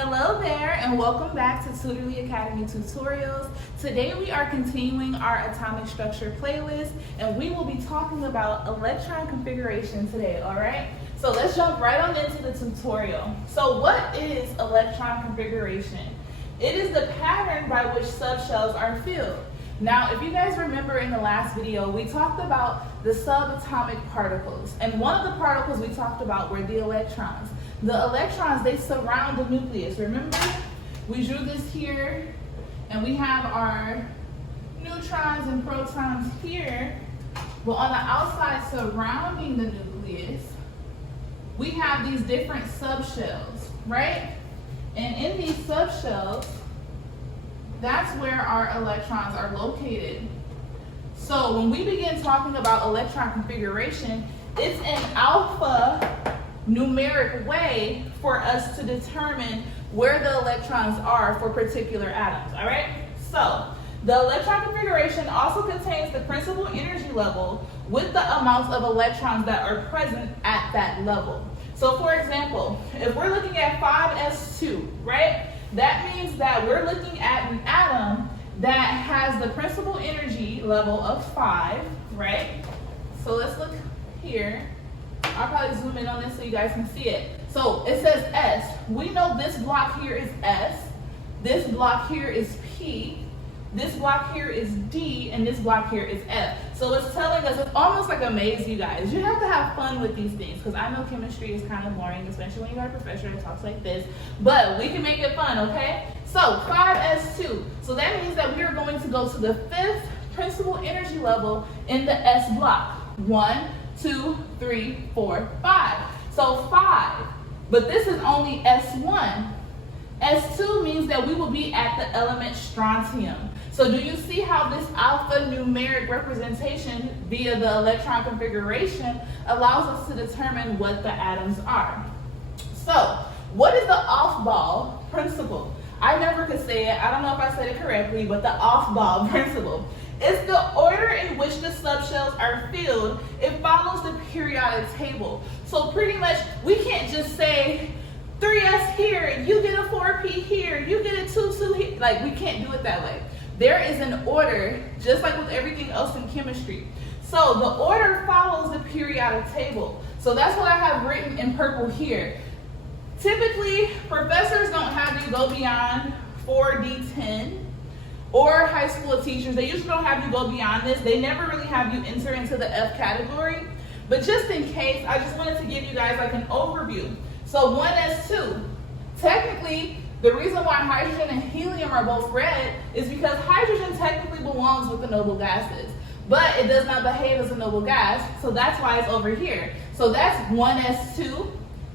Hello there and welcome back to Tutorly Academy Tutorials. Today we are continuing our atomic structure playlist and we will be talking about electron configuration today, alright? So let's jump right on into the tutorial. So what is electron configuration? It is the pattern by which subshells are filled. Now, if you guys remember in the last video, we talked about the subatomic particles. And one of the particles we talked about were the electrons. The electrons, they surround the nucleus. Remember, we drew this here, and we have our neutrons and protons here. But on the outside surrounding the nucleus, we have these different subshells, right? And in these subshells, that's where our electrons are located. So when we begin talking about electron configuration, it's an alpha numeric way for us to determine where the electrons are for particular atoms, all right? So the electron configuration also contains the principal energy level with the amounts of electrons that are present at that level. So for example, if we're looking at 5s2, right? That means that we're looking at an atom that has the principal energy level of 5, right? So let's look here. I'll probably zoom in on this so you guys can see it. So it says S. We know this block here is S. This block here is P. This block here is D. And this block here is F. So it's telling us, it's almost like a maze, you guys. You have to have fun with these things because I know chemistry is kind of boring, especially when you got a professor that talks like this. But we can make it fun, okay? So 5s2. So that means that we are going to go to the 5th principal energy level in the S block. 1, 2, 3, 4, 5. So 5. But this is only S1. S2 means that we will be at the element strontium. So do you see how this alpha numeric representation via the electron configuration allows us to determine what the atoms are? So what is the Aufbau Principle? I never could say it. I don't know if I said it correctly, but the Aufbau Principle. It's the order in which the subshells are filled. It follows the periodic table. So pretty much we can't just say 3s here, you get a 4p here, you get a 2 here. Like, we can't do it that way. There is an order, just like with everything else in chemistry. So the order follows the periodic table. So that's what I have written in purple here. Typically, professors don't have you go beyond 4d10, or high school teachers, they usually don't have you go beyond this. They never really have you enter into the F category. But just in case, I just wanted to give you guys like an overview. So 1s2, technically, the reason why hydrogen and helium are both red is because hydrogen technically belongs with the noble gases, but it does not behave as a noble gas, so that's why it's over here. So that's 1s2.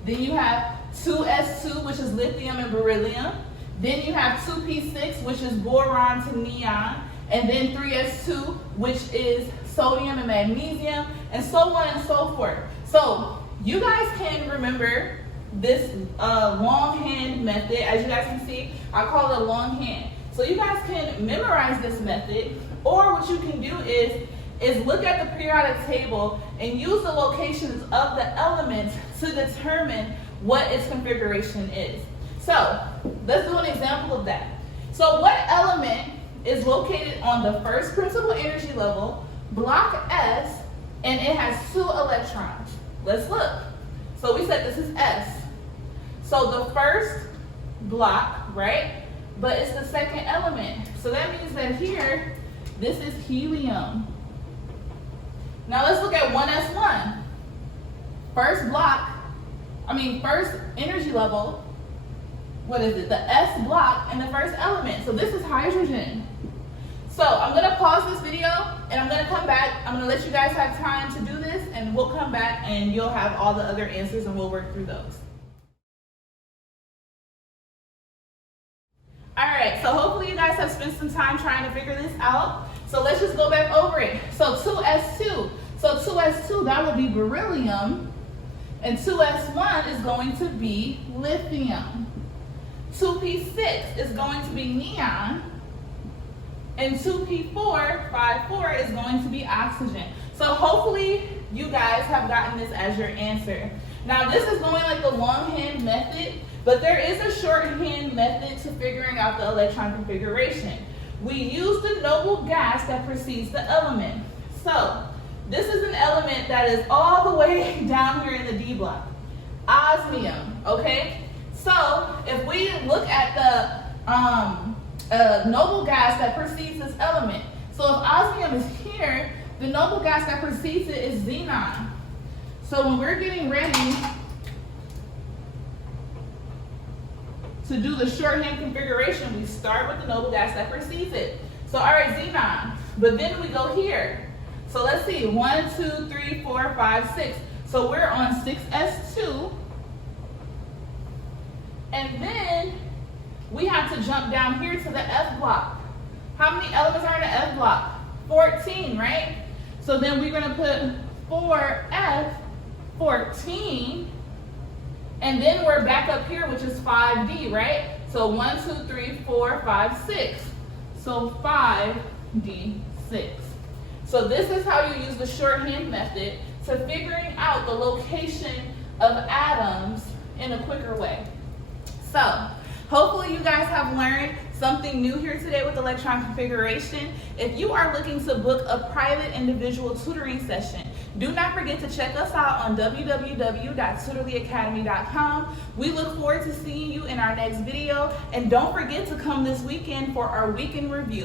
Then you have 2s2, which is lithium and beryllium. Then you have 2p6, which is boron to neon. And then 3s2, which is sodium and magnesium, and so on and so forth. So you guys can remember this longhand method. As you guys can see, I call it a longhand. So you guys can memorize this method, or what you can do is look at the periodic table and use the locations of the elements to determine what its configuration is. So let's do an example of that. So what element is located on the first principal energy level, block S, and it has 2 electrons? Let's look. So we said this is S. So the first block, right? But it's the second element. So that means that here, this is helium. Now let's look at 1s1. First energy level, what is it? The S block and the first element. So this is hydrogen. So I'm gonna pause this video and I'm gonna come back. I'm gonna let you guys have time to do this and we'll come back and you'll have all the other answers and we'll work through those. All right, so hopefully you guys have spent some time trying to figure this out. So let's just go back over it. So 2s2. So 2s2, that would be beryllium. And 2s1 is going to be lithium. 2p6 is going to be neon. And 2p4, 5,4 is going to be oxygen. So hopefully you guys have gotten this as your answer. Now this is going like the longhand method. But there is a shorthand method to figuring out the electron configuration. We use the noble gas that precedes the element. So this is an element that is all the way down here in the D block, osmium, okay? So if we look at the noble gas that precedes this element, so if osmium is here, the noble gas that precedes it is xenon. So when we're getting ready to do the shorthand configuration, we start with the noble gas that precedes it. So all right, xenon, but then we go here. So let's see, 1, 2, 3, 4, 5, 6. So we're on 6s2. And then we have to jump down here to the F block. How many elements are in the F block? 14, right? So then we're gonna put 4F, 14, and then we're back up here, which is 5D, right? So 1, 2, 3, 4, 5, 6. So 5D6. So this is how you use the shorthand method to figuring out the location of atoms in a quicker way. So hopefully you guys have learned something new here today with electron configuration. If you are looking to book a private individual tutoring session, do not forget to check us out on www.tutorlyacademy.com. We look forward to seeing you in our next video, and don't forget to come this weekend for our weekend review.